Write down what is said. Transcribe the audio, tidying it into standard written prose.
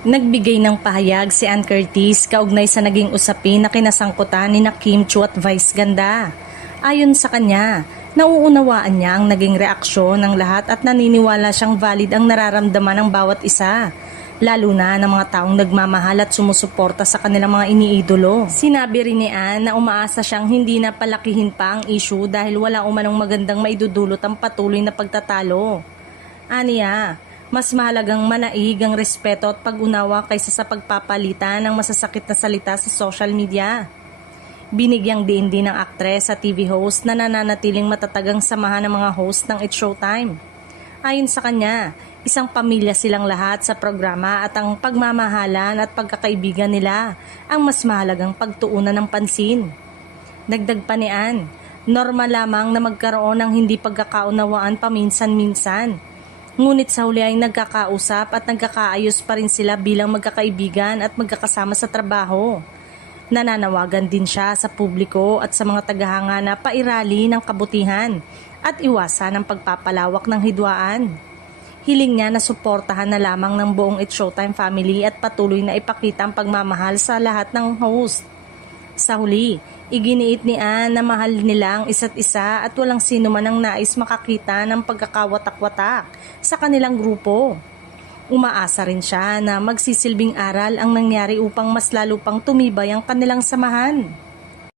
Nagbigay ng pahayag si Ann Curtis kaugnay sa naging usapin na kinasangkutan ni Kim Chiu at Vice Ganda. Ayon sa kanya, nauunawaan niya ang naging reaksyon ng lahat at naniniwala siyang valid ang nararamdaman ng bawat isa, lalo na ng mga taong nagmamahal at sumusuporta sa kanilang mga iniidolo. Sinabi rin ni Ann na umaasa siyang hindi na palakihin pa ang issue dahil wala umanong magandang maidudulot ang patuloy na pagtatalo. Aniya, mas mahalagang manaig ang respeto at pag-unawa kaysa sa pagpapalitan ng masasakit na salita sa social media. Binigyang diin din ng aktres sa TV host na nananatiling matatagang samahan ng mga host ng It's Showtime. Ayon sa kanya, isang pamilya silang lahat sa programa at ang pagmamahalan at pagkakaibigan nila ang mas mahalagang pagtuunan ng pansin. Dagdag pa ni Ann, normal lamang na magkaroon ng hindi pagkakaunawaan paminsan-minsan. Ngunit sa huli ay nagkakausap at nagkakaayos pa rin sila bilang magkakaibigan at magkakasama sa trabaho. Nananawagan din siya sa publiko at sa mga tagahanga na pairali ng kabutihan at iwasan ang pagpapalawak ng hidwaan. Hiling niya na suportahan na lamang ng buong It's Showtime family at patuloy na ipakita ang pagmamahal sa lahat ng host. Sa huli, iginiit ni Ann na mahal nila ang isa't isa at walang sino man ang nais makakita ng pagkakawatak-watak sa kanilang grupo. Umaasa rin siya na magsisilbing aral ang nangyari upang mas lalo pang tumibay ang kanilang samahan.